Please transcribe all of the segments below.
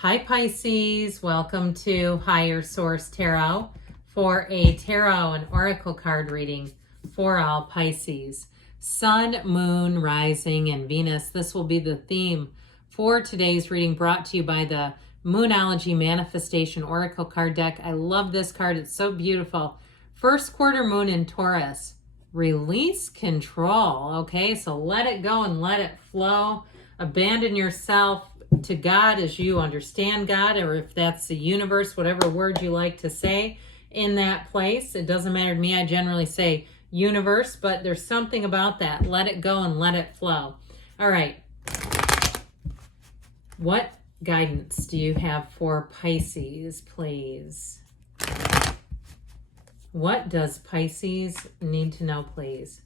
Hi Pisces, welcome to Higher Source Tarot for a tarot and oracle card reading for all Pisces. Sun, Moon, Rising, and Venus. This will be the theme for today's reading, brought to you by the Moonology Manifestation Oracle card deck. I love this card. It's so beautiful. First quarter moon in Taurus. Release control. Okay, so let it go and let it flow. Abandon yourself to God as you understand God, or if that's the universe, whatever word you like to say in that place. It doesn't matter to me. I generally say universe, but there's something about that. Let it go and let it flow. All right. What guidance do you have for Pisces, please? What does Pisces need to know, please,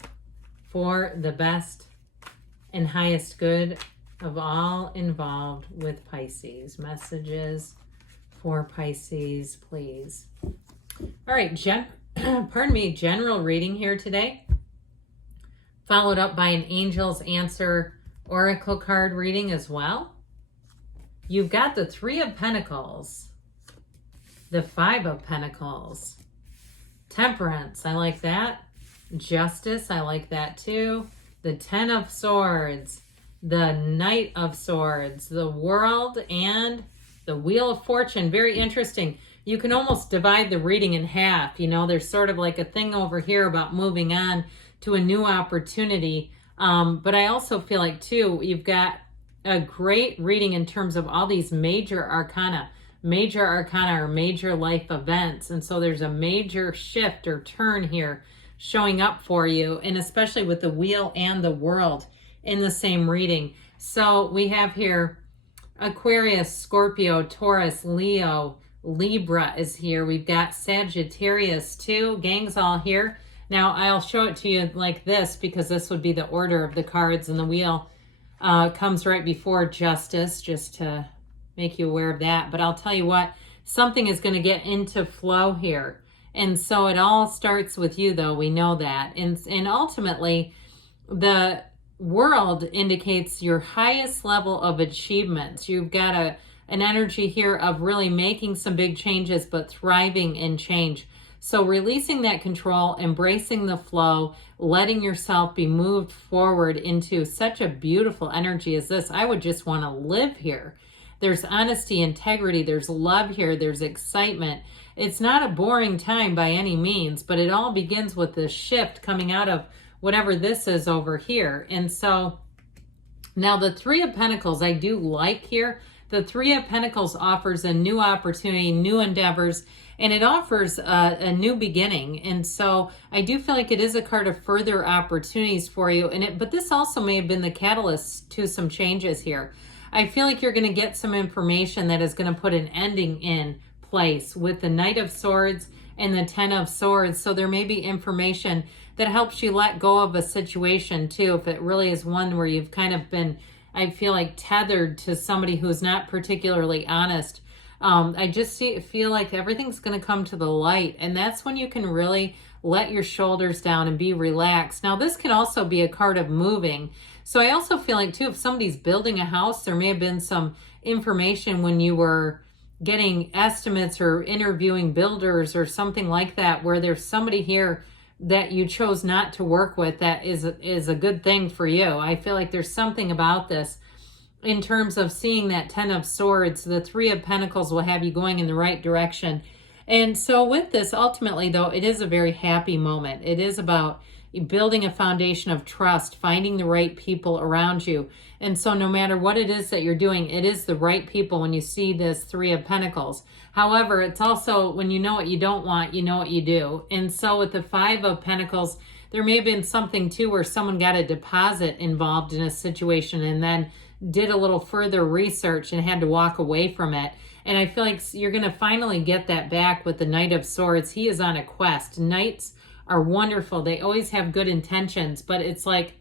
for the best and highest good of all involved with Pisces? Messages for Pisces, please. All right, general reading here today, followed up by an Angel's Answer Oracle card reading as well. You've got the Three of Pentacles, the Five of Pentacles, Temperance, I like that. Justice, I like that too. The Ten of Swords, the Knight of Swords, the World, and the Wheel of Fortune. Very interesting. You can almost divide the reading in half. You know, there's sort of like a thing over here about moving on to a new opportunity. But I also feel like, too, you've got a great reading in terms of all these major arcana. Major arcana are major life events. And so there's a major shift or turn here showing up for you, and especially with the Wheel and the World in the same reading. So we have here Aquarius, Scorpio, Taurus, Leo, Libra is here. We've got Sagittarius too. Gang's all here. Now I'll show it to you like this because this would be the order of the cards, and the Wheel comes right before Justice, just to make you aware of that. But I'll tell you what, something is going to get into flow here. And so it all starts with you, though. We know that. And ultimately, the World indicates your highest level of achievements. You've got an energy here of really making some big changes, but thriving in change. So releasing that control, embracing the flow, letting yourself be moved forward into such a beautiful energy as this. I would just want to live here. There's honesty, integrity, there's love here, there's excitement. It's not a boring time by any means, but it all begins with this shift coming out of whatever this is over here. And so now the Three of Pentacles I do like here. The Three of Pentacles offers a new opportunity, new endeavors, and it offers a new beginning. And so I do feel like it is a card of further opportunities for you. But this also may have been the catalyst to some changes here. I feel like you're going to get some information that is going to put an ending in place with the Knight of Swords and the Ten of Swords. So there may be information that helps you let go of a situation too, if it really is one where you've kind of been, I feel like, tethered to somebody who's not particularly honest. I just feel like everything's going to come to the light, and that's when you can really let your shoulders down and be relaxed. Now, this can also be a card of moving. So I also feel like, too, if somebody's building a house, there may have been some information when you were getting estimates or interviewing builders or something like that, where there's somebody here that you chose not to work with that is a good thing for you. I feel like there's something about this in terms of seeing that Ten of Swords. The Three of Pentacles will have you going in the right direction. And so with this, ultimately, though, it is a very happy moment. It is about building a foundation of trust, finding the right people around you. And so no matter what it is that you're doing, it is the right people when you see this Three of Pentacles. However, it's also when you know what you don't want, you know what you do. And so with the Five of Pentacles, there may have been something too where someone got a deposit involved in a situation and then did a little further research and had to walk away from it. And I feel like you're going to finally get that back with the Knight of Swords. He is on a quest. Knights are wonderful. They always have good intentions, but it's like,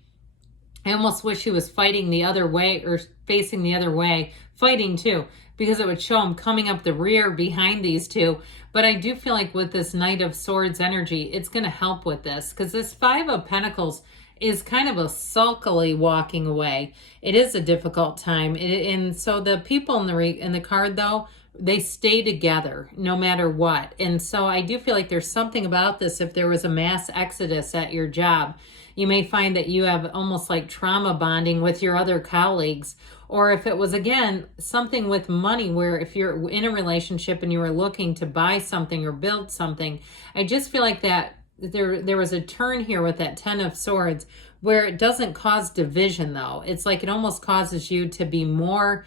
I almost wish he was fighting the other way or facing the other way, fighting too, because it would show him coming up the rear behind these two. But I do feel like with this Knight of Swords energy, it's going to help with this, because this Five of Pentacles is kind of a sulkily walking away. It is a difficult time. And so the people in the card, though, they stay together no matter what. And so I do feel like there's something about this. If there was a mass exodus at your job, you may find that you have almost like trauma bonding with your other colleagues. Or if it was, again, something with money, where if you're in a relationship and you were looking to buy something or build something, I just feel like that there was a turn here with that Ten of Swords, where it doesn't cause division, though. It's like it almost causes you to be more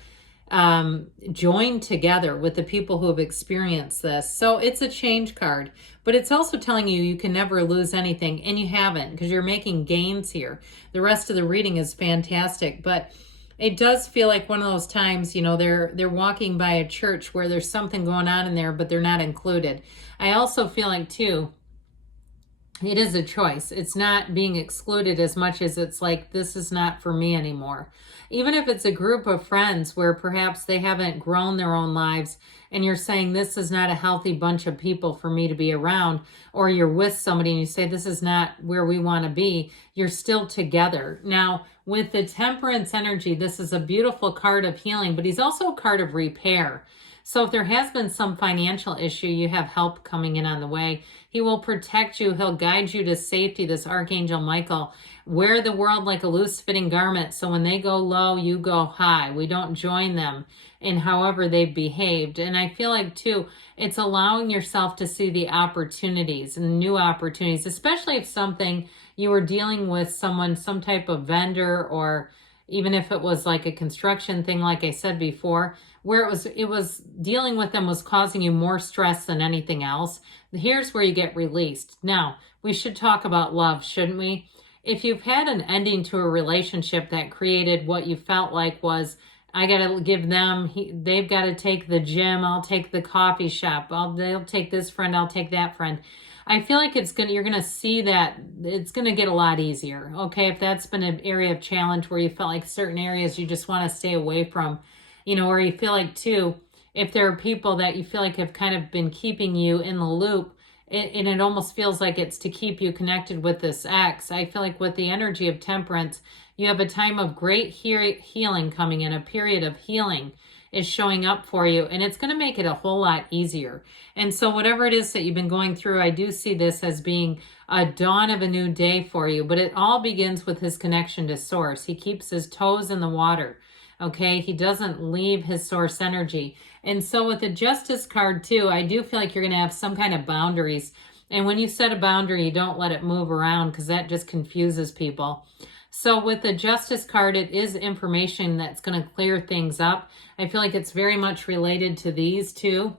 joined together with the people who have experienced this. So it's a change card, but it's also telling you you can never lose anything, and you haven't, because you're making gains here. The rest of the reading is fantastic, but it does feel like one of those times, they're walking by a church where there's something going on in there, but they're not included. I also feel like, too, it is a choice. It's not being excluded as much as it's like, this is not for me anymore. Even if it's a group of friends where perhaps they haven't grown their own lives, and you're saying, this is not a healthy bunch of people for me to be around, or you're with somebody and you say, this is not where we want to be, you're still together. Now, with the Temperance energy, this is a beautiful card of healing, but he's also a card of repair. So if there has been some financial issue, you have help coming in on the way. He will protect you. He'll guide you to safety, this Archangel Michael. Wear the world like a loose-fitting garment, so when they go low, you go high. We don't join them in however they've behaved. And I feel like, too, it's allowing yourself to see the opportunities and new opportunities, especially if something you were dealing with someone, some type of vendor, or even if it was like a construction thing, like I said before, where it was dealing with them was causing you more stress than anything else. Here's where you get released. Now, we should talk about love, shouldn't we? If you've had an ending to a relationship that created what you felt like was, I got to give them, they've got to take the gym, I'll take the coffee shop, they'll take this friend, I'll take that friend. I feel like you're going to see that it's going to get a lot easier. Okay. If that's been an area of challenge where you felt like certain areas you just want to stay away from, or you feel like, too, if there are people that you feel like have kind of been keeping you in the loop, and it almost feels like it's to keep you connected with this ex. I feel like with the energy of Temperance, you have a time of great healing coming in. A period of healing is showing up for you, and it's going to make it a whole lot easier. And so whatever it is that you've been going through, I do see this as being a dawn of a new day for you, but it all begins with his connection to Source. He keeps his toes in the water. Okay, he doesn't leave his source energy. And so with the Justice card, too, I do feel like you're going to have some kind of boundaries. And when you set a boundary, you don't let it move around, because that just confuses people. So with the Justice card, it is information that's going to clear things up. I feel like it's very much related to these two.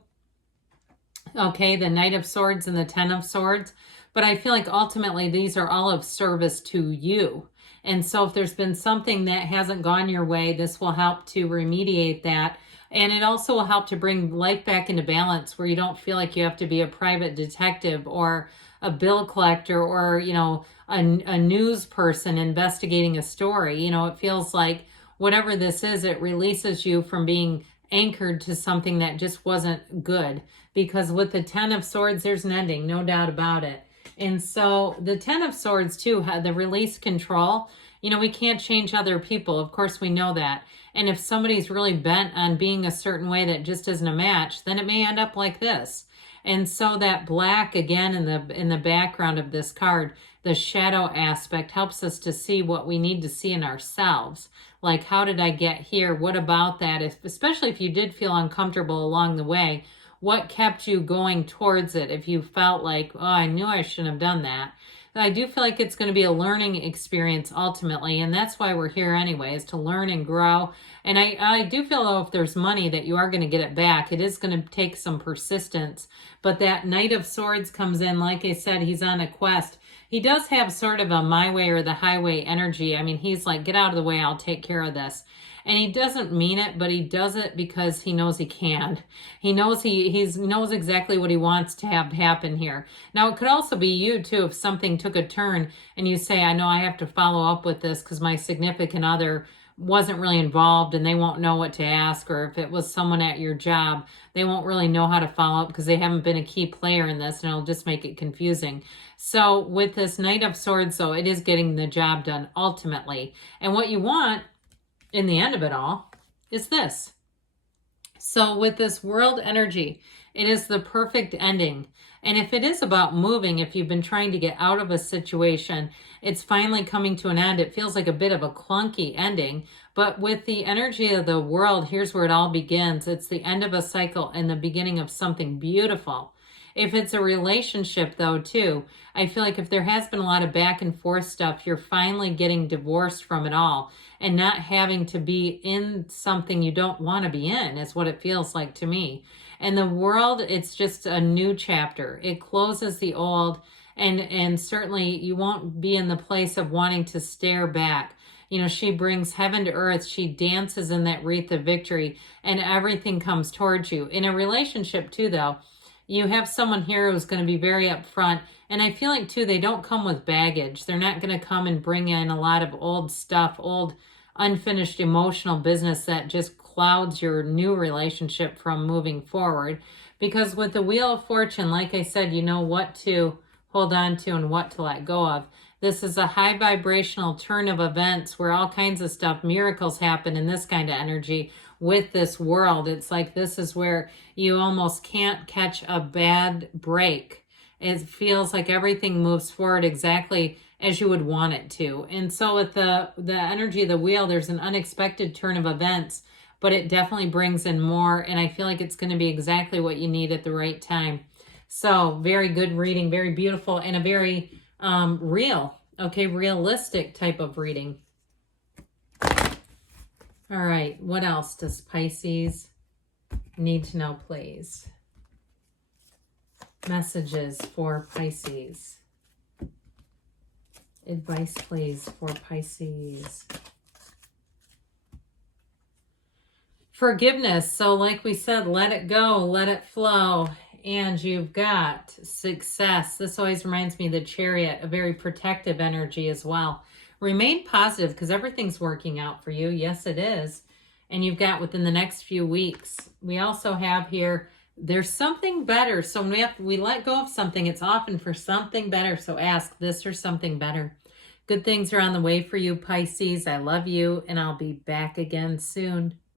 Okay, the Knight of Swords and the Ten of Swords. But I feel like ultimately these are all of service to you. And so if there's been something that hasn't gone your way, this will help to remediate that. And it also will help to bring life back into balance, where you don't feel like you have to be a private detective or a bill collector or, a news person investigating a story. It feels like whatever this is, it releases you from being anchored to something that just wasn't good. Because with the Ten of Swords, there's an ending, no doubt about it. And so the Ten of Swords, too, the release control. We can't change other people. Of course, we know that. And if somebody's really bent on being a certain way that just isn't a match, then it may end up like this. And so that black, again, in the background of this card, the shadow aspect helps us to see what we need to see in ourselves. Like, how did I get here? What about that? Especially if you did feel uncomfortable along the way, what kept you going towards it? If you felt like, oh, I knew I shouldn't have done that. I do feel like it's going to be a learning experience ultimately, and that's why we're here anyway, is to learn and grow. And I do feel, though, if there's money, that you are going to get it back. It is going to take some persistence. But that Knight of Swords comes in, like I said, he's on a quest. He does have sort of a my way or the highway energy. I mean, he's like, get out of the way, I'll take care of this. And he doesn't mean it, but he does it because he knows he can. He knows he knows exactly what he wants to have happen here. Now, it could also be you, too, if something took a turn and you say, I know I have to follow up with this because my significant other wasn't really involved and they won't know what to ask, or if it was someone at your job, they won't really know how to follow up because they haven't been a key player in this, and it'll just make it confusing. So with this Knight of Swords, though, it is getting the job done ultimately. And what you want in the end of it all is this. So with this world energy, it is the perfect ending. And if it is about moving, if you've been trying to get out of a situation, it's finally coming to an end. It feels like a bit of a clunky ending, but with the energy of the world, here's where it all begins. It's the end of a cycle and the beginning of something beautiful. If it's a relationship, though, too, I feel like if there has been a lot of back and forth stuff, you're finally getting divorced from it all and not having to be in something you don't want to be in, is what it feels like to me. And the world, it's just a new chapter. It closes the old, and certainly you won't be in the place of wanting to stare back. You know, she brings heaven to earth. She dances in that wreath of victory, and everything comes towards you. In a relationship, too, though, you have someone here who's going to be very upfront. And I feel like, too, they don't come with baggage. They're not going to come and bring in a lot of old stuff, old unfinished emotional business that just clouds your new relationship from moving forward. Because with the Wheel of Fortune, like I said, you know what to hold on to and what to let go of. This is a high vibrational turn of events where all kinds of stuff, miracles happen in this kind of energy with this world. It's like this is where you almost can't catch a bad break. It feels like everything moves forward exactly as you would want it to. And so with the energy of the wheel, there's an unexpected turn of events, but it definitely brings in more. And I feel like it's going to be exactly what you need at the right time. So very good reading, very beautiful, and a very realistic type of reading. All right, what else does Pisces need to know, please? Messages for Pisces. Advice, please, for Pisces. Forgiveness. So like we said, let it go, let it flow. And you've got success. This always reminds me of the Chariot, a very protective energy as well. Remain positive because everything's working out for you. Yes, it is. And you've got within the next few weeks. We also have here, there's something better. So when we let go of something, it's often for something better. So ask this or something better. Good things are on the way for you, Pisces. I love you, and I'll be back again soon.